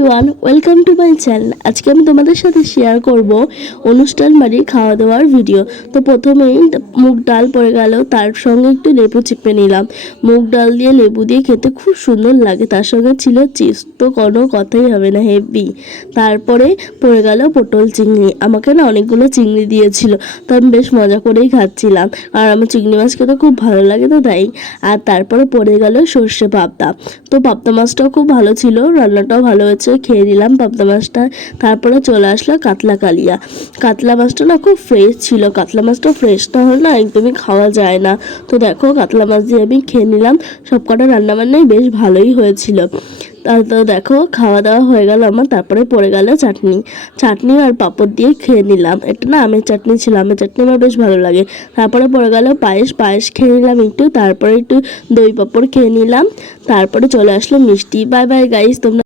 Everyone, welcome to my channel. আজকে আমি তোমাদের সাথে শেয়ার করব অনুষ্ঠান বাড়ির খাওয়া দাওয়ার ভিডিও। তো প্রথমেই মুগ ডাল পড়ে গেল, তার সঙ্গে একটু লেবু চিপে নিলাম। মুগ ডাল দিয়ে লেবু দিয়ে খেতে খুব সুন্দর লাগে, তার সঙ্গে ছিল চিপস, তো কোনো কথাই হবে না, হেভি। তারপরে পড়ে গেল পটল চিংড়ি। আমাকে না অনেকগুলো চিংড়ি দিয়েছিল, তো আমি বেশ মজা করেই খাচ্ছিলাম, আর আমার চিংড়ি মাছ খেতে খুব ভালো লাগে, তো তাই। আর তারপরে পড়ে গেল সর্ষে পাবদা। তো পাবদা মাছটাও খুব ভালো ছিল, রান্নাটাও ভালো হয়েছে, খেয়ে নিলাম পাবদা মাছটা। তারপরে চলে আসলো কাতলা কালিয়া। কাতলা মাছটা না খুব ফ্রেশ ছিল, কাতলা মাছটা ফ্রেশ না হলে না একদমই খাওয়া যায় না। তো দেখো কাতলা মাছ দিয়ে আমি খেয়ে নিলাম, সব কটা রান্নাবান্নাই বেশ ভালোই হয়েছিল। তো দেখো খাওয়া দাওয়া হয়ে গেল আমার। তারপরে পড়ে গেল চাটনি। চাটনি আর পাঁপড় দিয়ে খেয়ে নিলাম। এটা না আমের চাটনি ছিল, আমের চাটনি আমার বেশ ভালো লাগে। তারপরে পড়ে গেল পায়েস। পায়েস খেয়ে নিলাম একটু, তারপরে একটু দই পাঁপড় খেয়ে নিলাম। তারপরে চলে আসলো মিষ্টি। বাই বাই গাইস, তোমরা